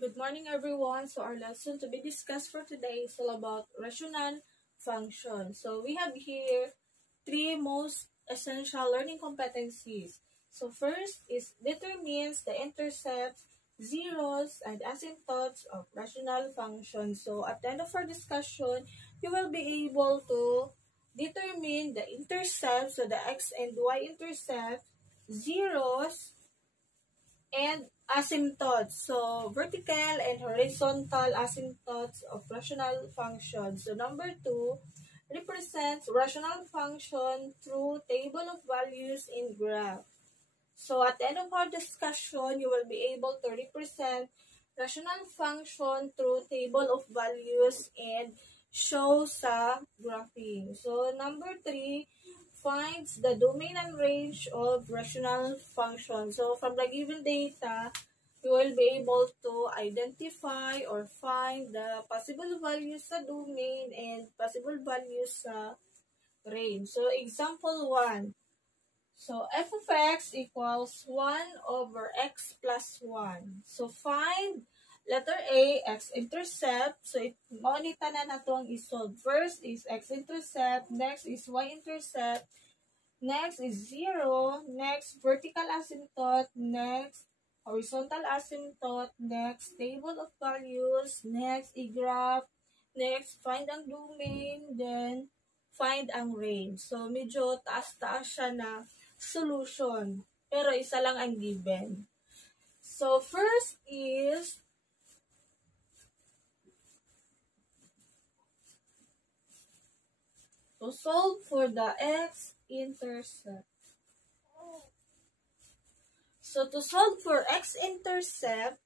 Good morning, everyone. So our lesson to be discussed for today is all about rational functions. So we have here three most essential learning competencies. So first is determines the intercepts, zeros, and asymptotes of rational functions. So at the end of our discussion, you will be able to determine the intercepts, so the x and y intercept, zeros, and asymptotes. So, vertical and horizontal asymptotes of rational functions. So, number 2 represents rational function through table of values in graph. So, at the end of our discussion, you will be able to represent rational function through table of values and show sa graphing. So, number 3 finds the domain and range of rational functions. So, from the given data, you will be able to identify or find the possible values sa domain and possible values sa range. So, example 1. So, f of x equals 1 over x plus 1. So, find letter A, x-intercept. So, maunita na nato ang isolve. First is x-intercept. Next is y-intercept. Next is 0. Next, vertical asymptote. Next, horizontal asymptote. Next, table of values. Next, i-graph. Next, find ang domain. Then, find ang range. So, medyo taas-taas siya na solution. Pero isa lang ang given. So, first is to solve for the x-intercept. So, to solve for x-intercept,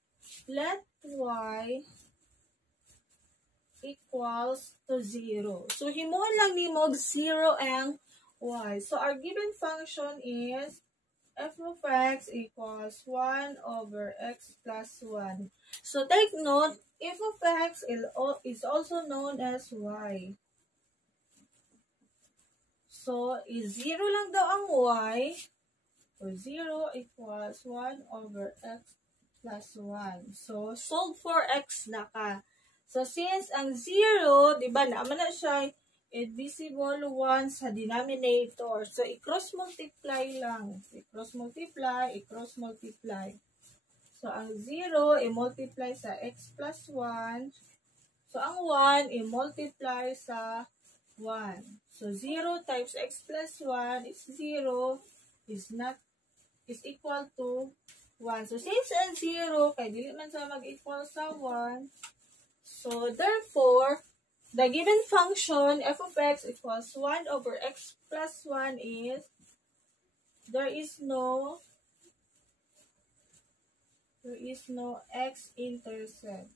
let y equals to 0. So, himuon lang ni mo 0 ang y. So, our given function is f of x equals 1 over x plus 1. So, take note, f of x is also known as y. So, is 0 lang daw ang y. So, 0 equals 1 over x plus 1. So, solve for x na ka. So, since ang 0, di ba, naman na siya divisible 1 sa denominator. So, i-cross multiply lang. I-cross multiply, i-cross multiply. So, ang 0, i-multiply sa x plus 1. So, ang 1, i-multiply sa 1. So, 0 times x plus 1 is 0 is equal to 1. So, since ang 0, kaya dili man sa mag-equal sa 1. So, therefore, the given function f of x equals 1 over x plus 1 is there is no x-intercept.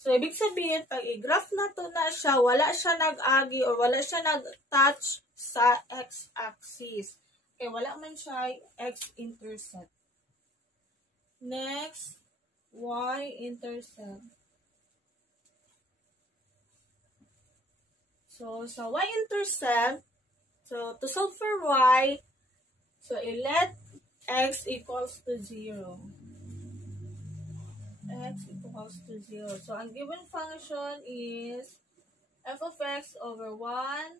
So, ibig sabihin, pag i-graph na to na siya, wala siya nag-agi or wala siya nag-touch sa x-axis. Okay, wala man siya x-intercept. Next, y-intercept. So, sa y-intercept, so, to solve for y, so, let x equals to 0. X equals to 0. So, ang given function is f of x over 1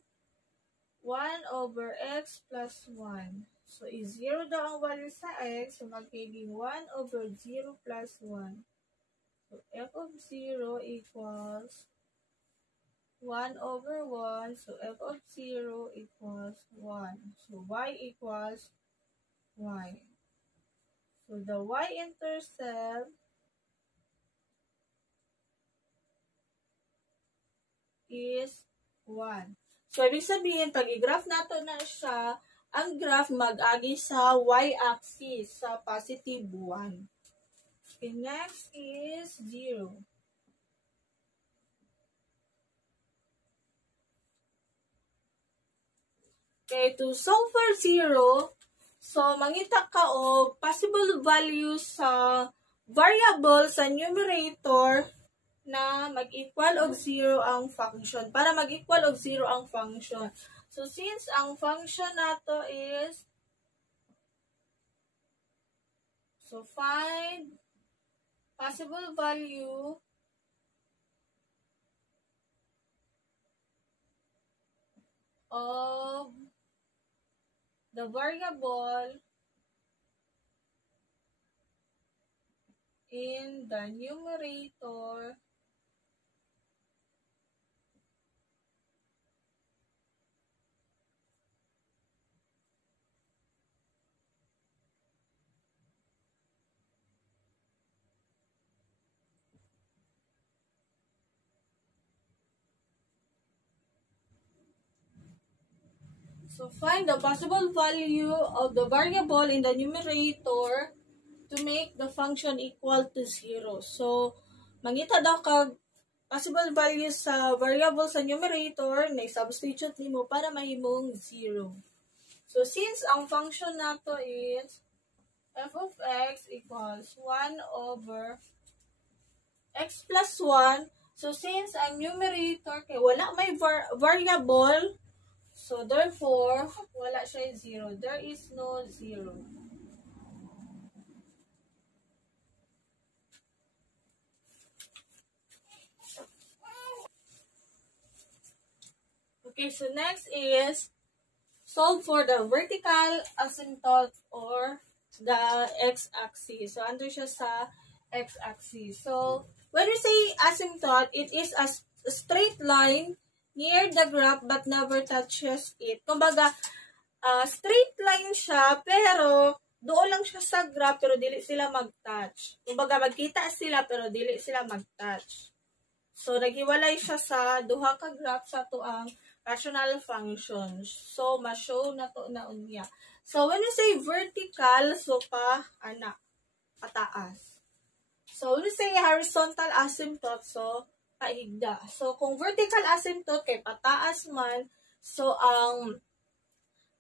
over x plus 1. So, is 0 daw ang value sa x. So, magiging 1 over 0 plus 1. So, f of 0 equals 1 over 1. So, f of 0 equals 1. So, y equals y. So, the y-intercept is 1. So, ibig sabihin, pag i-graph nato na siya, ang graph mag-agi sa y-axis, sa positive 1. Okay, next is 0. Okay, to solve for 0, so, mangita ka o possible values sa variable sa numerator na mag-equal og 0 ang function. Para mag-equal og 0 ang function. So, since ang function nato is So find possible value of the variable in the numerator So find the possible value of the variable in the numerator to make the function equal to 0. So, mangita daw kag possible value sa variable sa numerator na substitute nimo para mahimong 0. So, since ang function nato is f of x equals 1 over x plus 1, so since ang numerator kay wala may variable, so therefore, wala siya 0. There is no 0. Okay, so next is solve for the vertical asymptote or the x-axis. So, under siya sa x-axis. So, when we say asymptote, it is a straight line near the graph but never touches it. Kumbaga, straight line siya, pero doon lang siya sa graph, pero dili sila mag-touch. Kumbaga, magkita sila, pero dili sila mag-touch. So, naghiwalay siya sa duha ka graph sa tuang rational functions. So, ma-show na to na unya. So, when we say vertical, so pataas. So, when we say horizontal asymptote, so paigda. So, kung vertical asymptote kay pataas man, so ang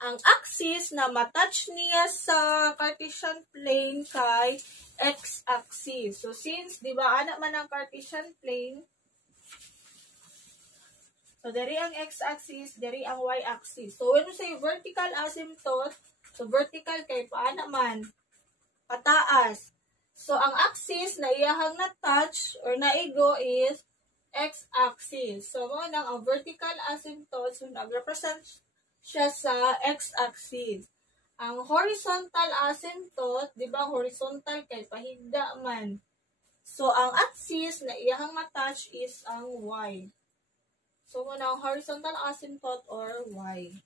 axis na matouch niya sa Cartesian plane kay x-axis. So, since, di ba, anak man ang Cartesian plane, so, dari ang x-axis, dari ang y-axis. So, when we say vertical asymptote, so, vertical kay paana man, pataas. So, ang axis na iyahang na-touch or naigo is x-axis. So, mga ang vertical asymptote, so, nag-represent siya sa x-axis. Ang horizontal asymptote, di ba, horizontal kay pahigda man. So, ang axis na iyahang ma-touch is ang y. So, muna ang horizontal asymptote or y.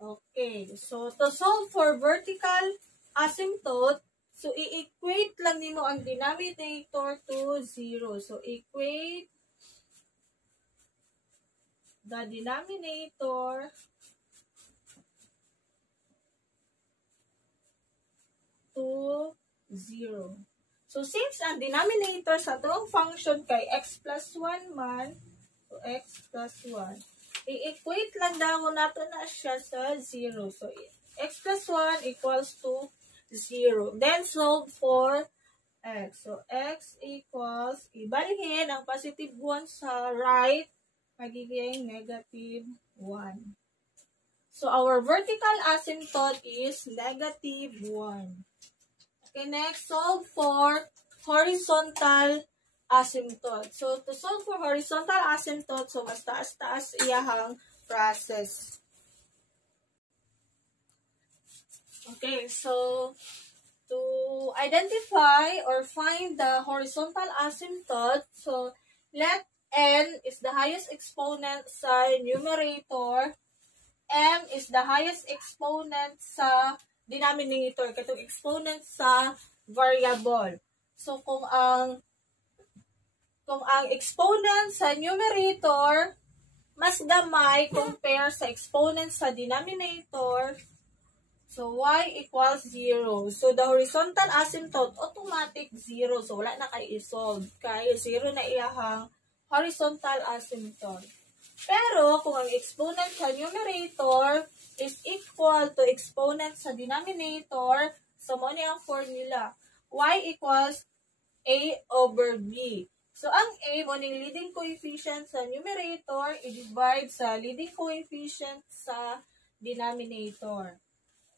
Okay. So, to solve for vertical asymptote, so, i-equate lang nimo ang denominator to 0. So, equate the denominator to 0. So, since ang denominator sa itong function kay x plus 1 man, so, x plus 1. I-equate lang daw nato na siya sa 0. So, x plus 1 equals to 0. Then, solve for x. So, x equals, ibalihin ang positive 1 sa right, magiging negative 1. So, our vertical asymptote is negative 1. Okay, next, solve for horizontal asymptote. So, to solve for horizontal asymptote, so, mas taas-taas iyahang process. Okay, so, to identify or find the horizontal asymptote, so, let n is the highest exponent sa numerator, m is the highest exponent sa denominator, katong exponent sa variable. So, kung ang exponent sa numerator mas gamay compare sa exponent sa denominator, so y equals 0. So, the horizontal asymptote, automatic 0. So, wala na kayo i-solve. Kaya 0 na iyahang horizontal asymptote. Pero, kung ang exponent sa numerator is equal to exponent sa denominator, so, mo niya ang formula. Y equals a over b. So, ang a mo ning leading coefficient sa numerator, i-divide sa leading coefficient sa denominator.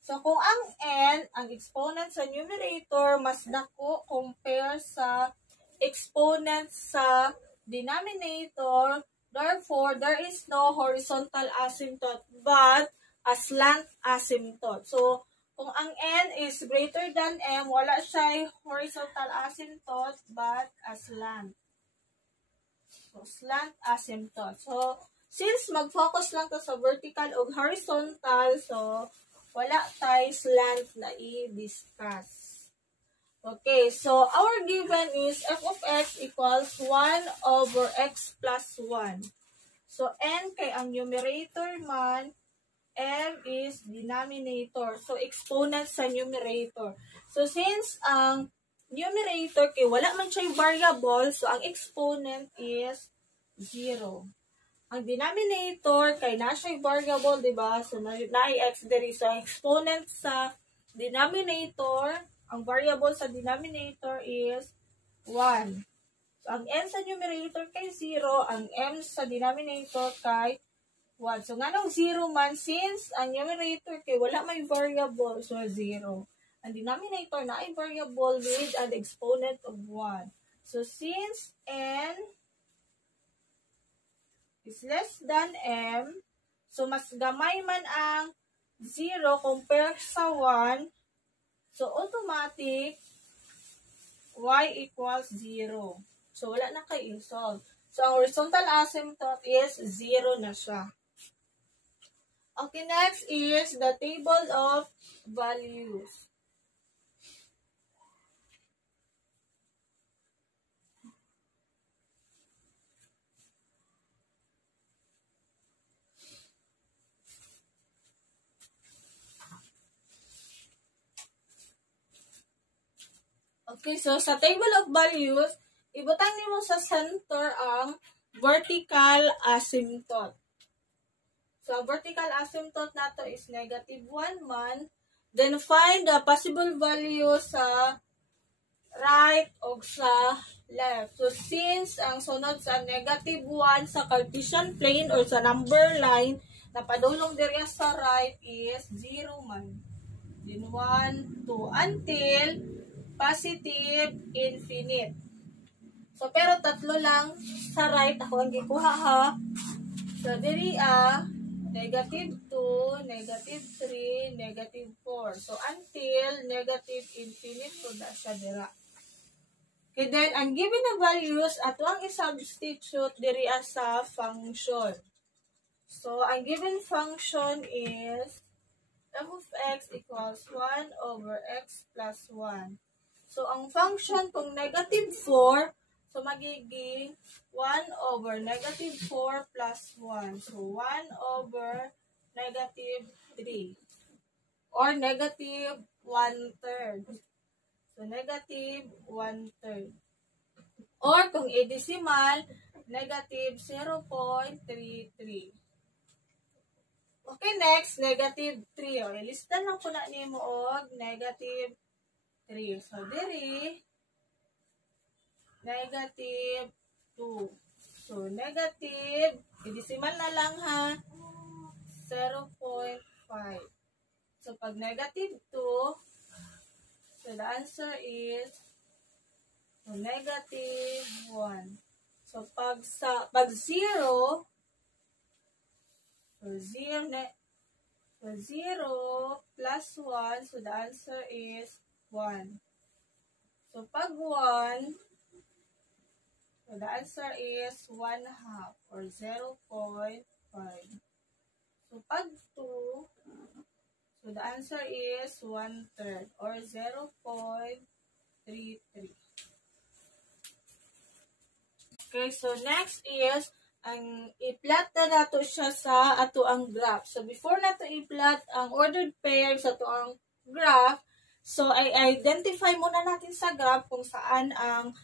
So, kung ang n, ang exponent sa numerator, mas dako compare sa exponent sa denominator, therefore, there is no horizontal asymptote but a slant asymptote. So, kung ang n is greater than m, wala siya horizontal asymptote but a slant. So, slant asymptote. So, since mag-focus lang to sa vertical o horizontal, so, wala tayo slant na i-discuss. Okay, so our given is f of x equals 1 over x plus 1. So, n kay ang numerator man, m is denominator. So, exponent sa numerator. So, since ang numerator kay wala man siya variable, so ang exponent is 0. Ang denominator kay na siya variable, di ba? So na-x diri, so ang exponent sa denominator, ang variable sa denominator is 1. So ang n sa numerator kay 0, ang m sa denominator kay 1. So nganong 0 man, since ang numerator kay wala may variable, so 0. Ang denominator na ay variable with an exponent of 1. So since n is less than m, so mas gamay man ang 0 compare sa 1, so automatic y equals 0. So wala na kay insolve. So ang horizontal asymptote is 0 na siya. Okay, next is the table of values. Okay, so sa table of values, ibutang nimo sa center ang vertical asymptote. So, ang vertical asymptote nato is negative 1 man. Then, find the possible value sa right o sa left. So, since ang sunod sa negative 1 sa Cartesian plane or sa number line, napadulong diri sa right is 0 man. Then, 1, 2, until positive infinite. So, pero tatlo lang sa right. Ako ang gikuha ha. So, diri negative 2, negative 3, negative 4. So, until negative infinite po na siya dira. Okay, then, ang given na values, ato ang i-substitute diri sa function. So, ang given function is f of x equals 1 over x plus 1. So, ang function kung negative 4, so magiging 1 over negative 4 plus 1. So, 1 over negative 3. Or negative 1/3. So, negative 1/3. Or kung i-decimal, negative 0.33. Okay, next, negative 3. O, ilistan lang po na nimo og negative 3. So, diri, negative 2. So, negative, i-decimal na lang ha, 0.5. So, pag negative 2, so the answer is negative 1. So, pag 0, so 0 plus 1, so the answer is 1. So, pag 1, so the answer is 1/2 or 0.5. So, pag 2, so the answer is 1/3 or 0.33. Okay, so next is, ang i-plot na nato siya sa ato ang graph. So, before nato i-plot ang ordered pair sa ato ang graph, so, i-identify muna natin sa graph kung saan ang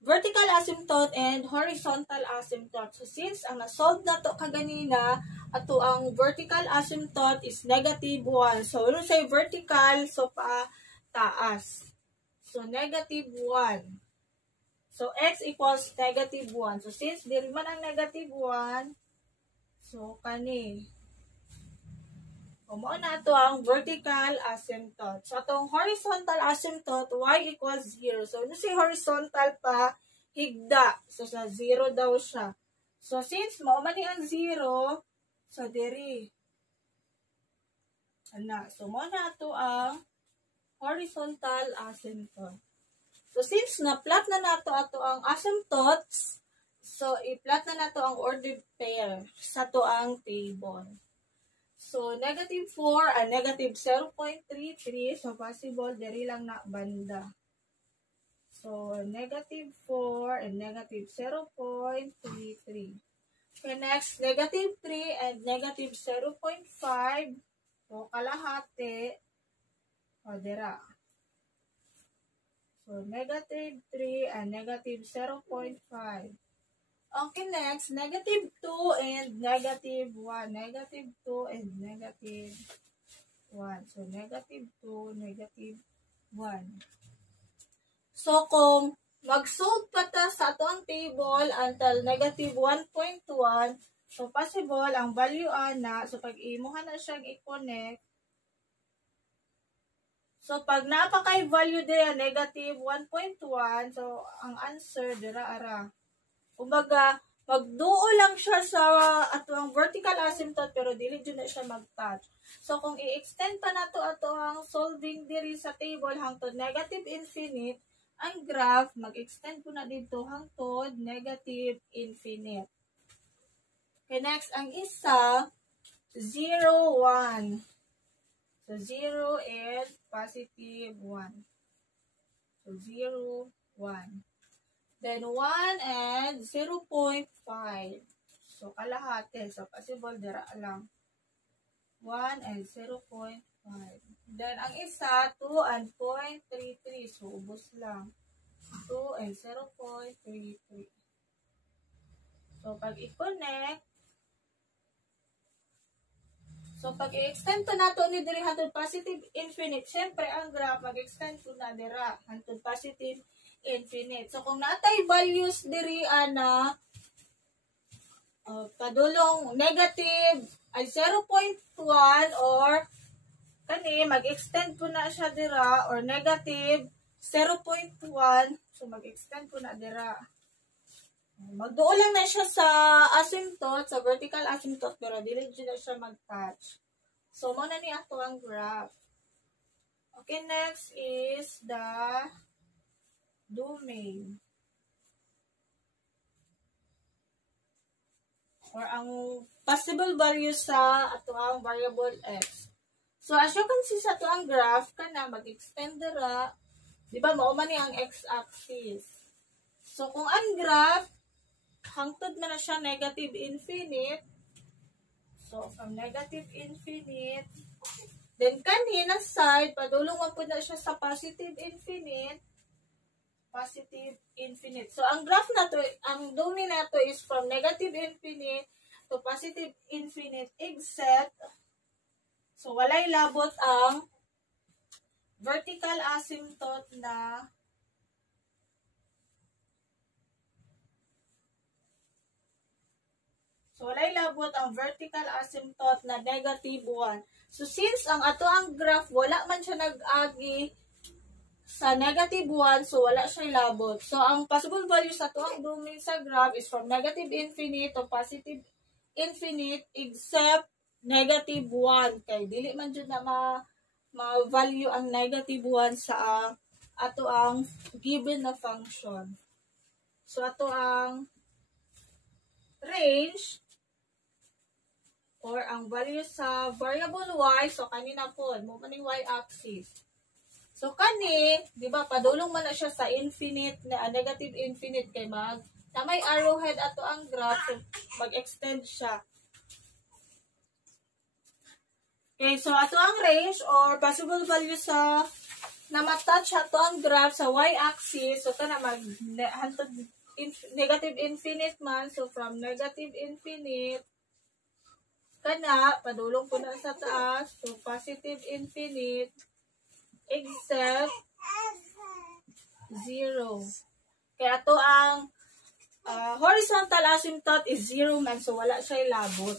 vertical asymptote and horizontal asymptote. So, since ang na-solve na to kaganina, ato ang vertical asymptote is negative 1. So, ano say vertical, so pa taas. So, negative 1. So, x equals negative 1. So, since diri man ang negative 1, so, kani. Mao na ito ang vertical asymptote. So, itong horizontal asymptote, y equals 0. So, ano si horizontal pa? Higda. So, sa 0 daw siya. So, since mao man ang 0, so, diri. So, mao na ito ang horizontal asymptote. So, since na-plot na nato ato ang asymptotes, so, i-plot na nato ang ordered pair sa to ang table. So, negative 4 and negative 0.33. So, possible, diri lang na banda. So, negative 4 and negative 0.33. Okay, next, negative 3 and negative 0.5. So, kalahati. O, dira. So, negative 3 and negative 0.5. Okay, next, negative 2 and negative 1. Negative 2 and negative 1. So, negative 2, negative 1. So, kung mag-solve pa ta sa ito ang table until negative 1.1, so, possible, ang value ana, so, pag imuha na siyang i-connect, so, pag napakay value dira, negative 1.1, so, ang answer, dira ara. Kumbaga, magduo lang siya sa ato ang vertical asymptote pero dili jud na siya mag-touch. So kung i-extend pa nato ato ang solving diri sa table hangtod negative infinite, ang graph mag-extend ko na dito hangtod negative infinite. Okay, next ang isa 0, 1. So 0 and positive 1. So 0, 1. Then 1 and 0.5. So, kalahati. So, possible, dira lang. 1 and 0.5. Then, ang isa, 2 and 0.33. So, ubos lang. 2 and 0.33. So, pag i-connect, so, pag i-extend to nato ni diri hantod positive infinite, syempre, ang graph, mag-extend to na dira hantod positive infinite. So, kung natay values diri ana padulong negative ay 0.1 or kani mag-extend ko na siya dira or negative 0.1, so mag-extend ko na dira. Magduo lang na siya sa asymptote, sa vertical asymptote, pero dili na siya mag-touch. So, muna ni ato ang graph. Okay, next is the domain or ang possible values sa ato ang variable x. So, as you can see sa ato ang graph, kana mag-extend dira, di ba, mao man ni ang x-axis. So, kung ang graph, hangtod man na siya negative infinite, so, from negative infinite, then kanina side, padulong man po na siya sa positive infinite, positive infinite. So, ang graph na to, ang domain na to is from negative infinite to positive infinite except, so, walay labot ang vertical asymptote na walay labot ang vertical asymptote na negative 1. So, since ang ato ang graph, wala man siya nag-agi sa negative 1, so wala siya labot. So, ang possible value sa ito ang domain sa graph is from negative infinite to positive infinite except negative 1. Kaya dili man dyan na ma-value ang negative 1 sa ato ang given na function. So, ato ang range or ang value sa variable y, so kanina po, mo man yung y-axis. So, kani, di ba, padulong man na siya sa infinite, na negative infinite kay na may arrowhead ato ang graph, so mag-extend siya. Okay, so ato ang range or possible value sa na matouch ato ang graph sa y-axis, so kana hantod negative infinite man, so from negative infinite, kana, padulong po na sa taas, so positive infinite, except 0. Kaya ito ang horizontal asymptote is 0 man, so wala siya labot.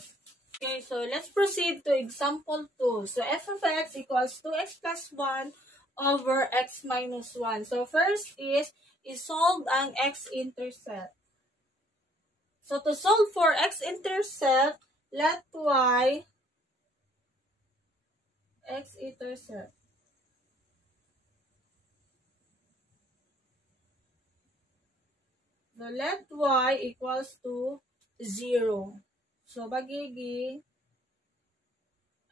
Okay, so let's proceed to example 2. So f of x equals 2x plus 1 over x minus 1. So first is isolve ang x-intercept. So to solve for x-intercept, let y x-intercept. So let y equals to 0. So magiging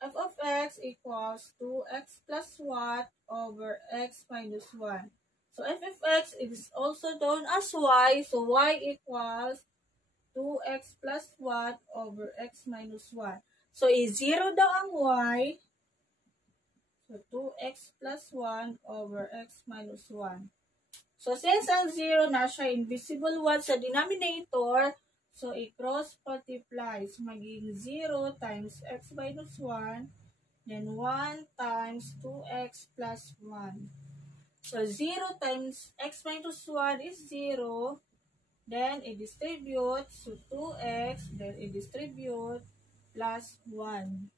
f of x equals 2x plus 1 over x minus 1. So f of x is also known as y. So y equals 2x plus 1 over x minus 1. So is 0 daw ang y. So 2x plus 1 over x minus 1. So, since ang 0 na siya invisible 1 sa denominator, so i-cross multiply. So, magiging 0 times x minus 1, then 1 times 2x plus 1. So, 0 times x minus 1 is 0, then i-distribute, so 2x, then i-distribute plus 1.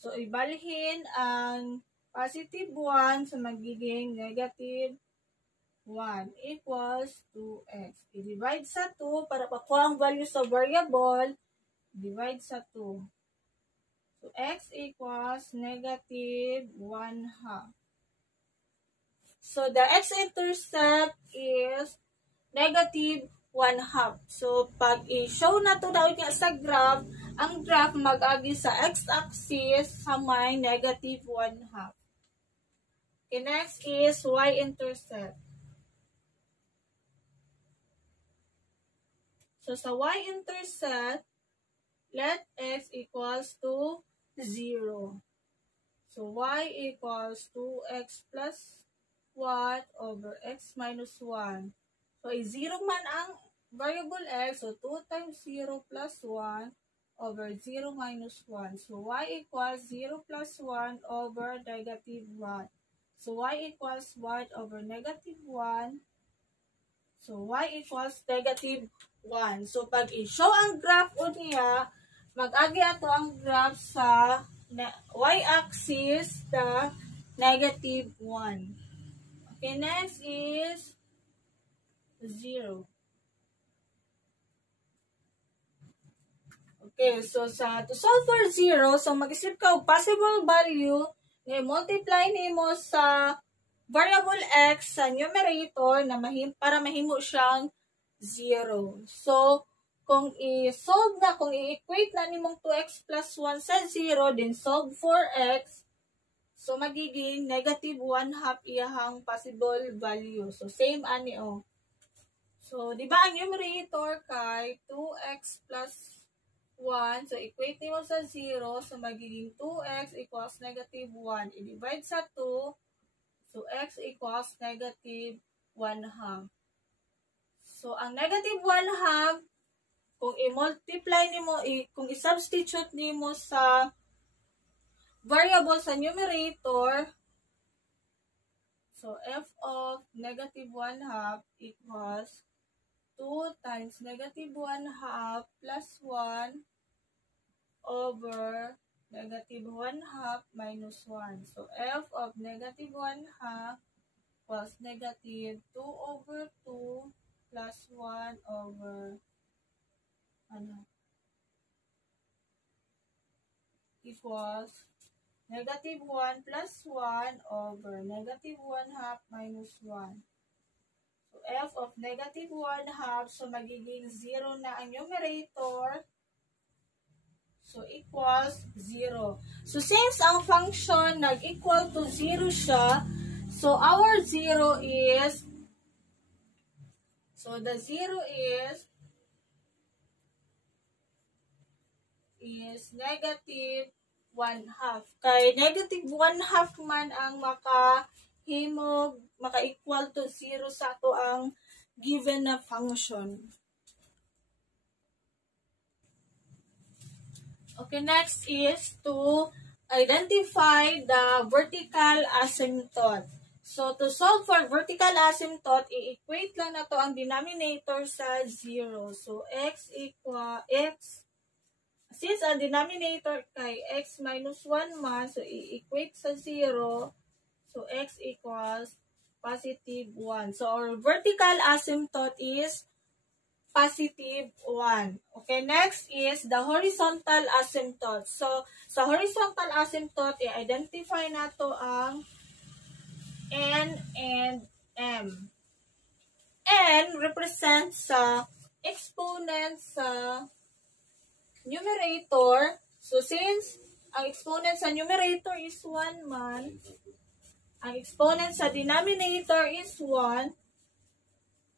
So, ibalhin ang positive 1, so magiging negative 1 equals 2x. I-divide sa 2 para pakuha ang value sa variable. Divide sa 2. So, x equals negative 1/2. So, the x-intercept is negative 1/2. So, pag i-show na ito daw sa graph, ang graph mag-agi sa x-axis sa may negative 1/2. Okay, next is y-intercept. So, sa y-intercept, let x equals to 0. So, y equals 2x plus 1 over x minus 1. So, 0 man ang variable x. So, 2 times 0 plus 1 over 0 minus 1. So, y equals 0 plus 1 over negative 1. So, y equals 1 over negative 1. So, y equals negative 1. So, pag i-show ang graph o niya, mag-agi ato ang graph sa y-axis na negative 1. Okay, next is 0. Okay, so to solve for 0, so mag-isip ka possible value na multiply nimo sa variable x sa numerator na para mahimo siyang 0. So, kung i-solve na, kung i-equate na nimong 2x plus 1 sa 0, then solve for x, so magiging negative 1/2 iyahang possible value. So, same ani o. So, di ba ang numerator kay 2x plus 1, so equate nimo sa 0, so magiging 2x equals negative 1. I-divide sa 2, so, x equals negative 1/2. So, ang negative 1/2, kung i-multiply nimo, kung i-substitute nimo sa variable sa numerator, so, f of negative 1/2 equals 2 times negative 1/2 plus 1 over negative 1/2 minus 1. So, f of negative 1/2 was negative 2 over 2 plus 1 over equals negative 1 plus 1 over negative 1/2 minus 1. So, f of negative 1/2, so magiging 0 na ang numerator. So, equals 0. So, since ang function nag-equal to 0 siya, so our 0 is, so the 0 is negative 1/2. Kay negative 1/2 man ang maka-equal to 0 sa ato ang given na function. Okay, next is to identify the vertical asymptote. So, to solve for vertical asymptote, i-equate lang na to ang denominator sa 0. So, x Since ang denominator kay x minus 1 man, so i-equate sa 0. So x equals positive 1. So our vertical asymptote is positive 1. Okay, next is the horizontal asymptote. So sa horizontal asymptote, i-identify nato ang n and m. N represents sa exponent sa numerator. So since ang exponent sa numerator is 1 man, ang exponent sa denominator is 1,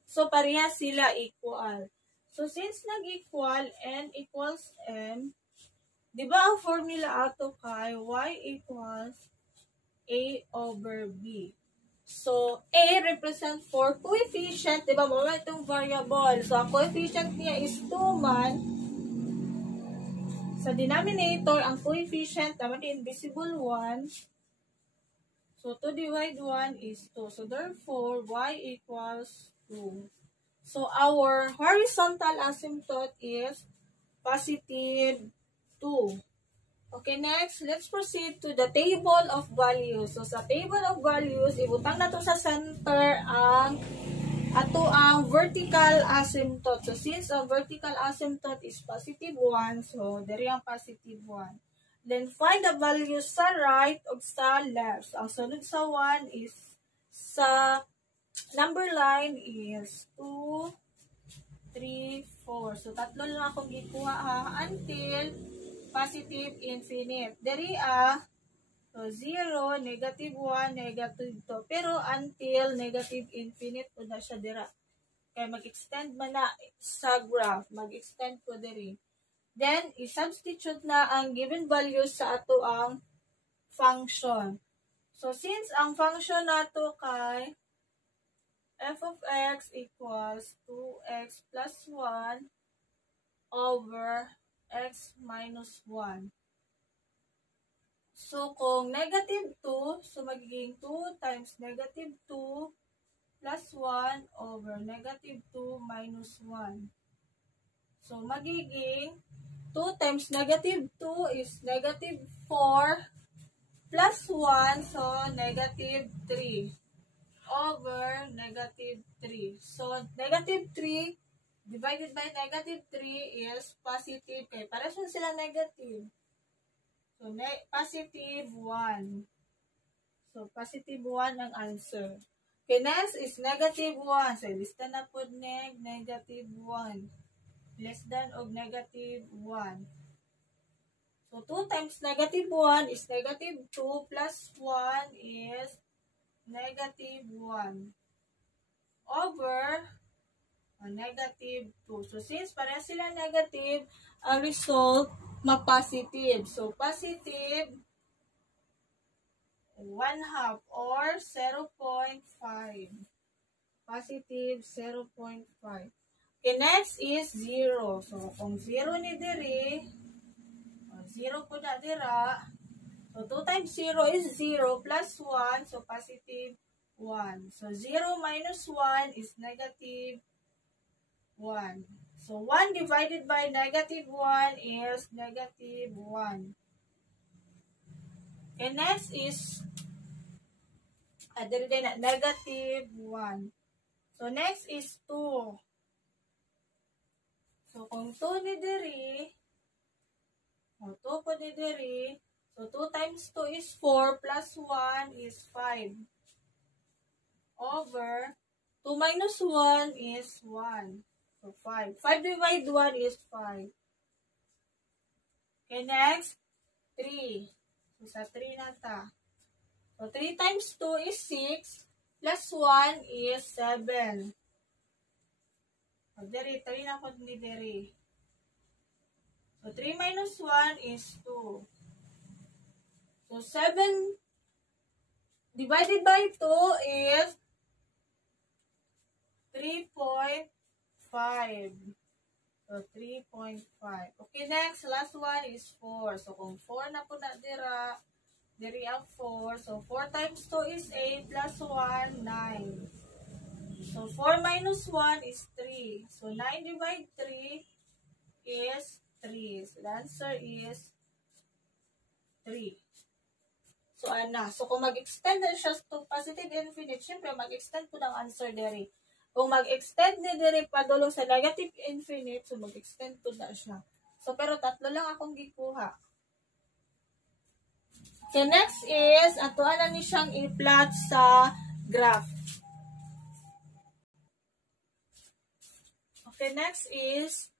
so parehas sila equal. So since nag-equal, n equals m, di ba ang formula ato kay y equals a over b. So a represent for coefficient, di ba mo itong variable. So ang coefficient niya is 2 man. Sa denominator, ang coefficient naman invisible 1. So, 2 divide 1 is 2. So, therefore, y equals 2. So, our horizontal asymptote is positive 2. Okay, next, let's proceed to the table of values. So, sa table of values, ibutang na to sa center ang vertical asymptote. So, since ang vertical asymptote is positive 1, so, dari ang positive 1. Then, find the values sa right o sa left. So, ang sunod sa 1 is, sa number line is 2, 3, 4. So, tatlo lang akong ikuha ha, until positive infinite. Dari so 0, negative 1, negative 2. Pero, until negative infinite po na siya dira. Kaya mag-extend man na sa graph. Mag-extend po diri. Then, i-substitute na ang given values sa ato ang function. So, since ang function nato kay f of x equals 2x plus 1 over x minus 1. So, kung negative 2, so magiging 2 times negative 2 plus 1 over negative 2 minus 1. So, magiging 2 times negative 2 is negative 4 plus 1, so negative 3 over negative 3. So, negative 3 divided by negative 3 is positive. Okay, para sila negative. So, positive 1. So, positive 1 ang answer. Okay, next is negative 1. So, lista na po negative 1. Less than or negative 1. So, 2 times negative 1 is negative 2 plus 1 is negative 1 over negative 2. So, since pareha sila negative, ang result ma-positive. So, positive 1/2 or 0.5. Positive 0.5. Okay, next is 0. So, kung 0 ni diri, 0 po na dira. So, 2 times 0 is 0 plus 1. So, positive 1. So, 0 minus 1 is negative 1. So, 1 divided by negative 1 is negative 1. Okay, next is negative 1. So, next is 2. So, kung 2 ni diri, 2 po ni diri, so 2 times 2 is 4 plus 1 is 5. Over 2 minus 1 is 1. So, 5. 5 divided 1 is 5. Okay, next, 3. So, sa 3 na ta. So, 3 times 2 is 6. Plus 1 is 7. So, diri, 3 na po ni diri. So, 3 minus 1 is 2. So, 7 divided by 2 is 3.5. So, 3.5. Okay, next, last one is 4. So, kung 4 na po na dira, diri ang 4. So, 4 times 2 is 8 plus 1, 9. So, 4 minus 1 is 3. So, 9 divided 3 is 3. So, the answer is 3. So, ana. So, kung mag-extend na siya to positive infinite, syempre, mag-extend po ng answer dere. Kung mag-extend na dere padulong sa negative infinite, so, mag-extend po na siya. So, pero tatlo lang akong gikuha. Okay, next is, atuan na ni siyang i-plot sa graph. Okay, next is,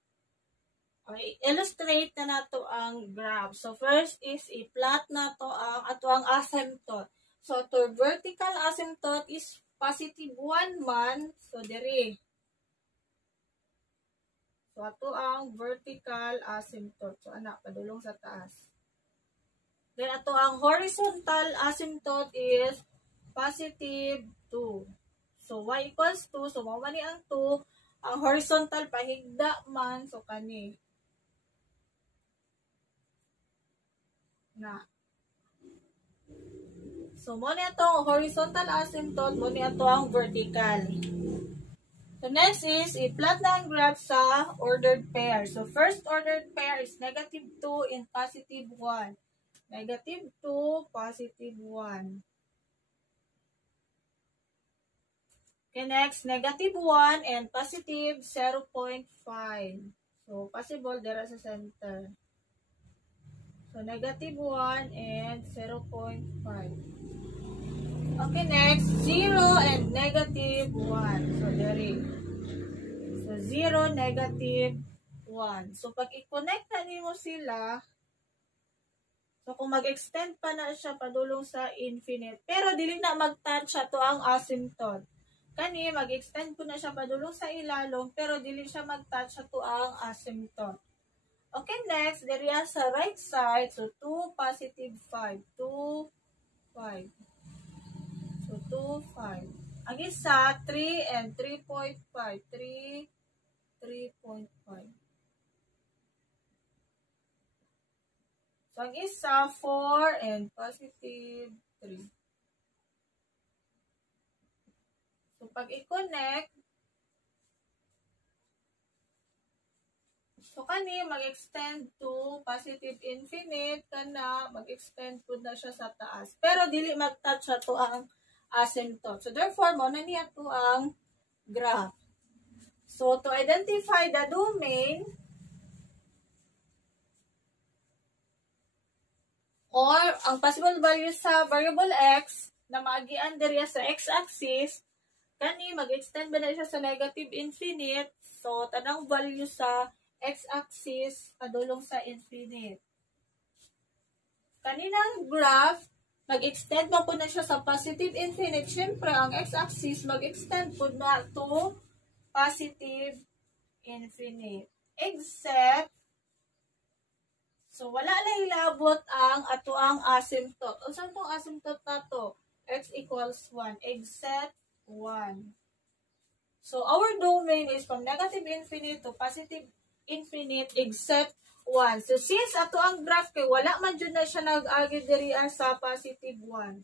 okay, illustrate na nato ang graph. So, first is, i-plot na to ang asymptote. So, to vertical asymptote is positive 1 man. So, diri. So, ato ang vertical asymptote. So, anak, padulong sa taas. Then, ato ang horizontal asymptote is positive 2. So, y equals 2. So, mawani ang 2. Ang horizontal, pahigda man. So, kani. Na. So, muna ito ang horizontal asymptote. Muna ito ang vertical. So, next is, i-plot na ang graph sa ordered pair. So, first ordered pair is negative 2 and positive 1. Negative 2, positive 1. Okay, next, negative 1 and positive 0.5. So, possible there sa center. So, negative 1 and 0.5. Okay, next, 0 and negative 1. So, there. So, 0, negative 1. So, pag i-connect na niyo sila, so, kung mag-extend pa na siya padulong sa infinite, pero dili na mag-touch siya to ang asymptote. Kani, mag-extend po na siya padulong sa ilalong, pero dili siya mag-touch sa to ang asymptote. Okay, next, there is sa right side, so 2, positive 5. 2, 5. So, 2, 5. Ang isa, 3 and 3.5. 3, 3.5. So, ang isa, 4 and positive 3. So, pag i-connect, so, kani, mag-extend to positive infinite, kana, mag-extend po na siya sa taas. Pero, dili mag-touch sa to ang asymptote. So, therefore, mo na niya to ang graph. So, to identify the domain, or ang possible values sa variable x, na maagian diriya sa x-axis, kani, mag-extend ba na siya sa negative infinite, so, tanang value sa x-axis, padulong sa infinite. Kaninang graph, mag-extend mo po na siya sa positive infinite. Siyempre, ang x-axis, mag-extend po na to positive infinite. Except, so, wala na ilabot ang ato ang asymptote. O, saan itong asymptote na to? X equals 1. Except 1. So, our domain is from negative infinite to positive infinite except 1. So, since ato ang graph kay wala man dyan na siya nag-agi diriya sa positive 1.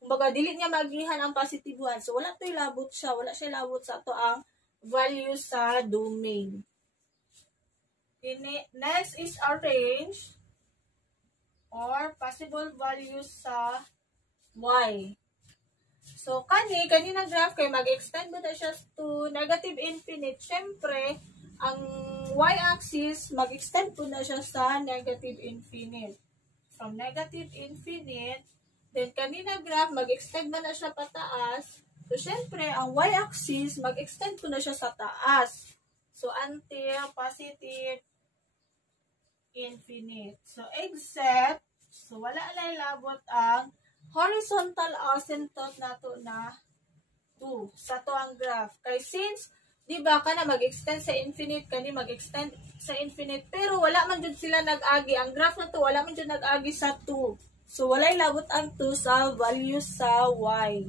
Kumbaga, dili niya magihan ang positive 1. So, wala ito ilabot siya. Wala siya ilabot sa ato ang value sa domain. Next is arrange or possible values sa y. So, kanina graph kay mag-extend mo na siya to negative infinite. Siyempre, ang y-axis, mag-extend po na siya sa negative infinite. From negative infinite, then kanina graph, mag-extend na siya pataas. So, syempre, ang y-axis, mag-extend po na siya sa taas. So, until positive infinite. So, except, so, wala na ilabot ang horizontal asymptote na to na 2 sa to ang graph. Kay since, di ba, ka na mag-extend sa infinite, kani mag-extend sa infinite, pero wala man dyan sila nag-agi. Ang graph na to, wala man dyan nag-agi sa 2. So, wala ilabot ang 2 sa value sa y.